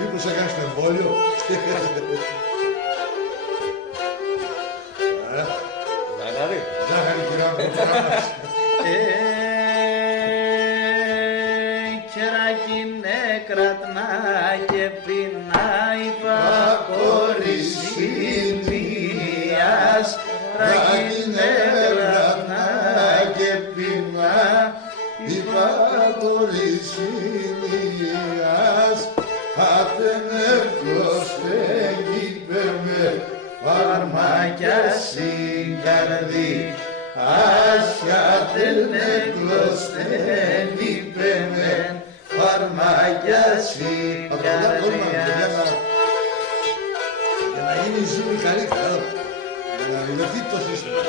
Μήπως έκανες το εμβόλιο. Ζάχαρη κυρία μου. Κεράκινε κρατνά και πεινά υπακορισιμίας. Ράκινε κρατνά και πεινά υπακορισιμίας. Άτενε κλώστε γήπεμε φαρμάκια συγκαρδί. Άσιατενε κλώστε γήπεμε φαρμάκια συγκαρδιάς. Για να γίνει η ζωή καλύτερα, για να βελτιωθεί το σύστημα.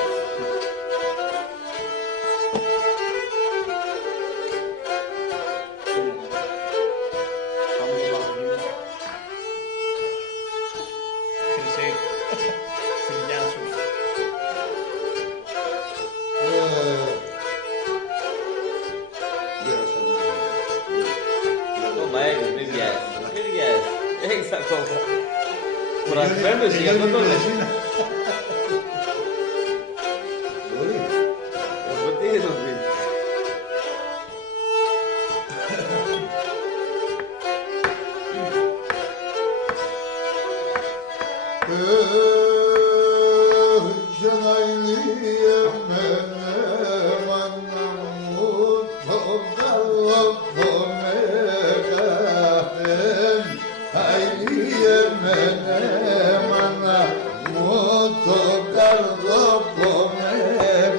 Έχεις ακόμα. Κουρασμένος για αυτό το λες. Από τι είναι το πει. Για να ηλίεμενε μάνα μου το καλό που με καφέν. Αηλίεμενε μάνα μου το καλό που με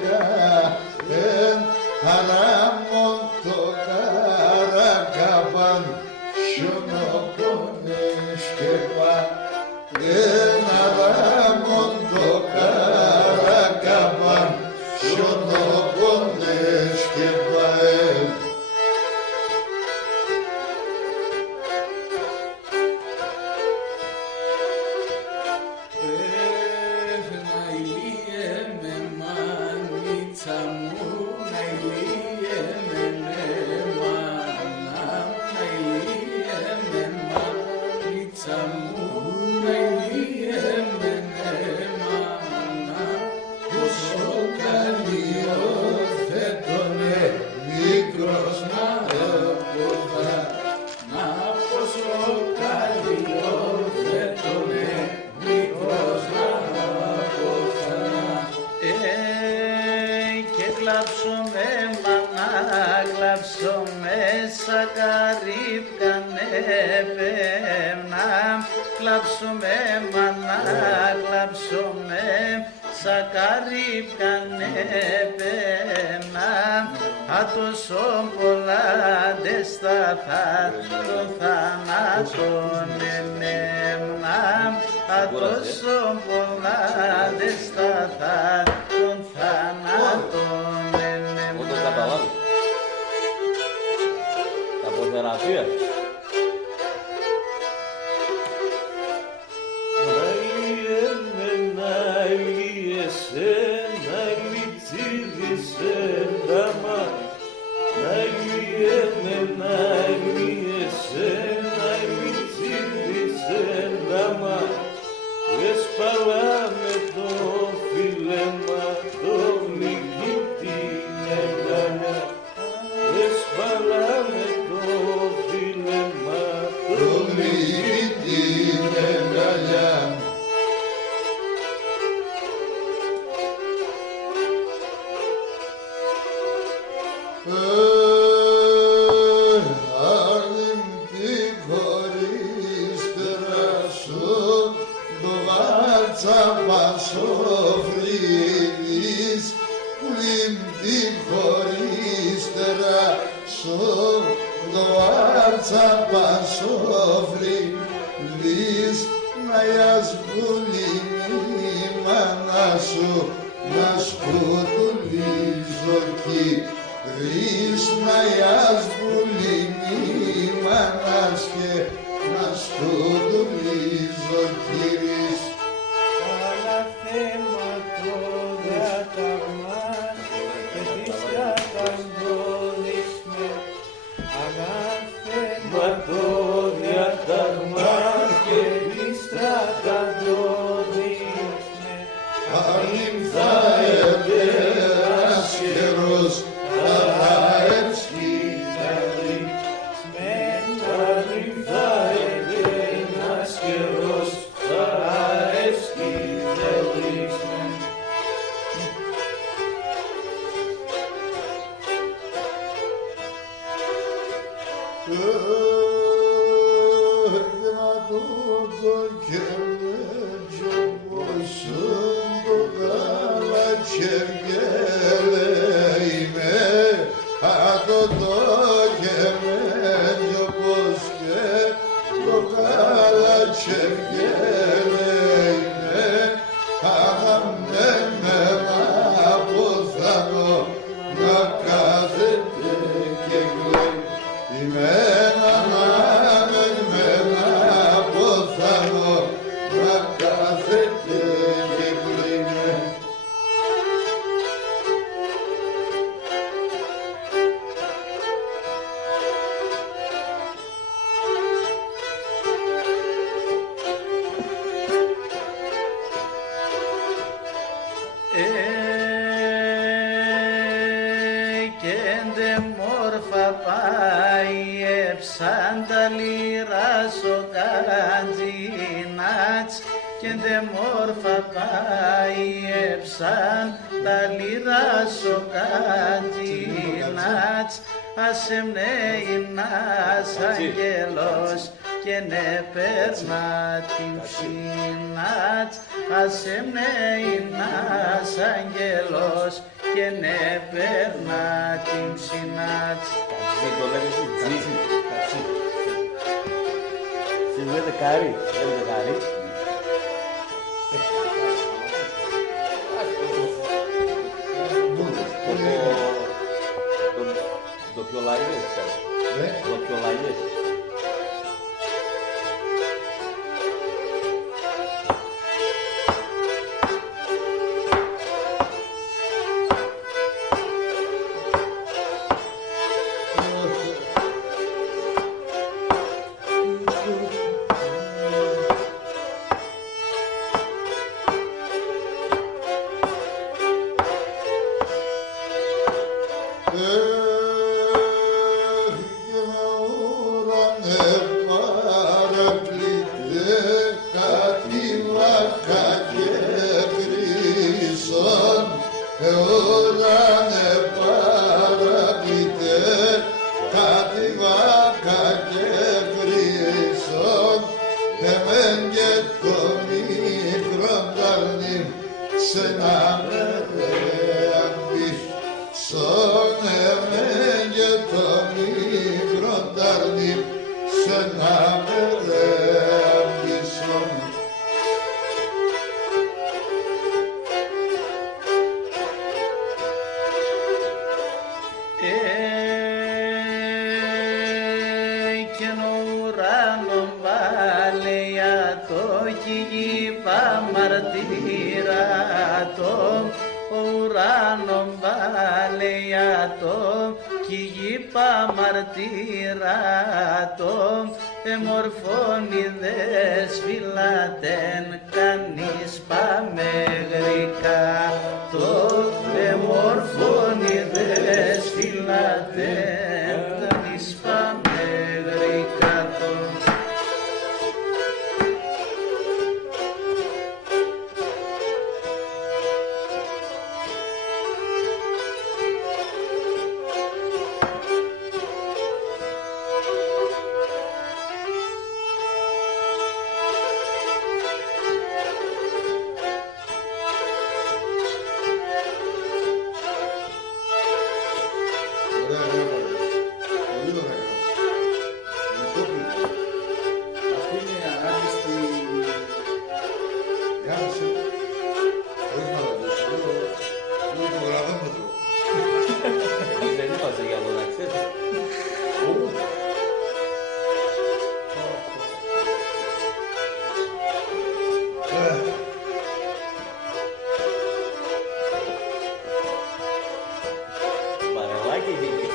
καφέν. Χαράμον το καρακαπάν σιωνοπονείς και παν. Χαράμον το καρακαπάν σιωνοπονείς και παν. Να ηλίεμαι μανίτσα μου, να ηλίεμαι με μάνα, κλάψω μέσα καρύβκανε πέμνα. Κλάψω με μάνα, κλάψω μέσα καρύβκανε πέμνα. Ατόσο πολλά δεσταθά τον θάνατον ενέμνα. Ατόσο πολλά δεσταθά τον θάνατον Εγώ το ενέμνα. καταλάβω. Από θεραπεία. Έσπαλαμε το φιλέμα, το γλυκύτη αγκαλιά. Έσπαλαμε το φιλέμα, το γλυκύτη αγκαλιά. Άρνην τη χωρίστερα σου, το βάτσαπασοφρίδης, πλην τη χωρίστερα σου, το βάτσαπασοφρίδης, να ιασβούλει η μάνα σου, να σκοτουλίζω κι Ρίσναγιας βουλινή μάνας και να σκοτουλίζω κύρις. Αναθέμα το διάταγμα και της καταντώνης με. Αναθέμα το διάταγμα και της καταντώνης με. Αν θα επέρας καιρός, ασεμνέινας αγγελός και νε περνά την ψινάτς. Ασεμνέινας αγγελός και νε περνά την ψινάτς. Το λέμε εσύ, Εσύ λέτε κάρι, λέτε κάρι. Το πιο λαϊνές, το πιο λαϊνές. Ουράνε και ουράνο βάλεα το κηγήπα μαρτύρα το ουράνο βάλεα το κηγήπα μαρτύρα το εμορφώνιδες φυλατέν κανείς πάμε γρικά το εμορφώνιδες φυλατέν κανείς πάμε γρικά το. Ωραία, ωραία, πολύ ωραία. Λιτόπληκτο. Αυτή είναι η αγάπη στη... Γάμισε. Όχι μαλακούς, είναι το γραδόμετρο. Εμείς δεν είμαστε για εδώ, να ξέρεις. Βαρελάκι γίνει.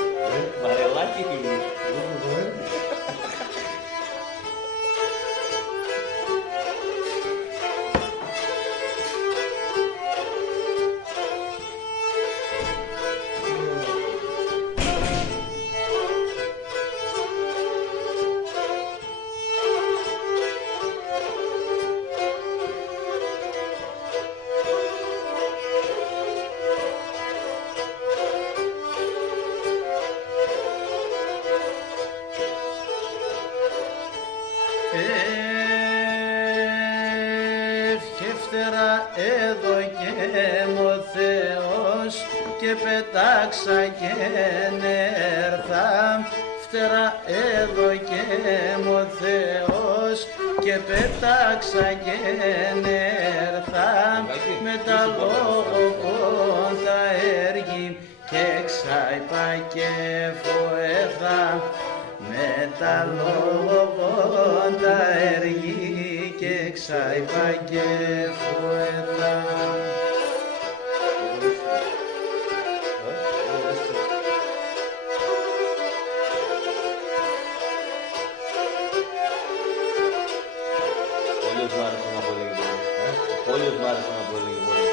Βαρελάκι γίνει. Εγώ με το έννοια. Ευχεύτερα έδωκε μου ο Θεός και πετάξα και νερθά. Φτερά έδωκε μου ο Θεός και πετάξα και νερθά. Με τα λόγω θα έργη και ξάιπα και φοεθά. Με τα λόγω τα έργη και ξάιπα και φοεθά. Όλους μ' άρεσε να πω λίγη πολύ. Όλους μ' άρεσε να πω λίγη πολύ.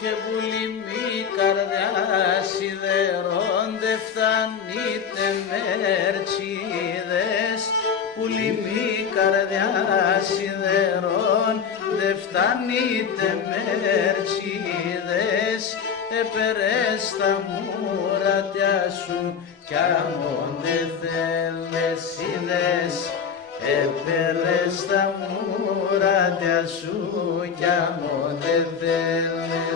Και βουλημή καρδιά σιδερών δε φτάνειτε μερτσίδες. Βουλημή καρδιά σιδερών δε φτάνειτε μερτσίδες. Επερές τα μουρατιά σου κι αμόν δε θέλες είδες. Έπαιρες τα μουρατιά σου κι αμόν δε θέλες.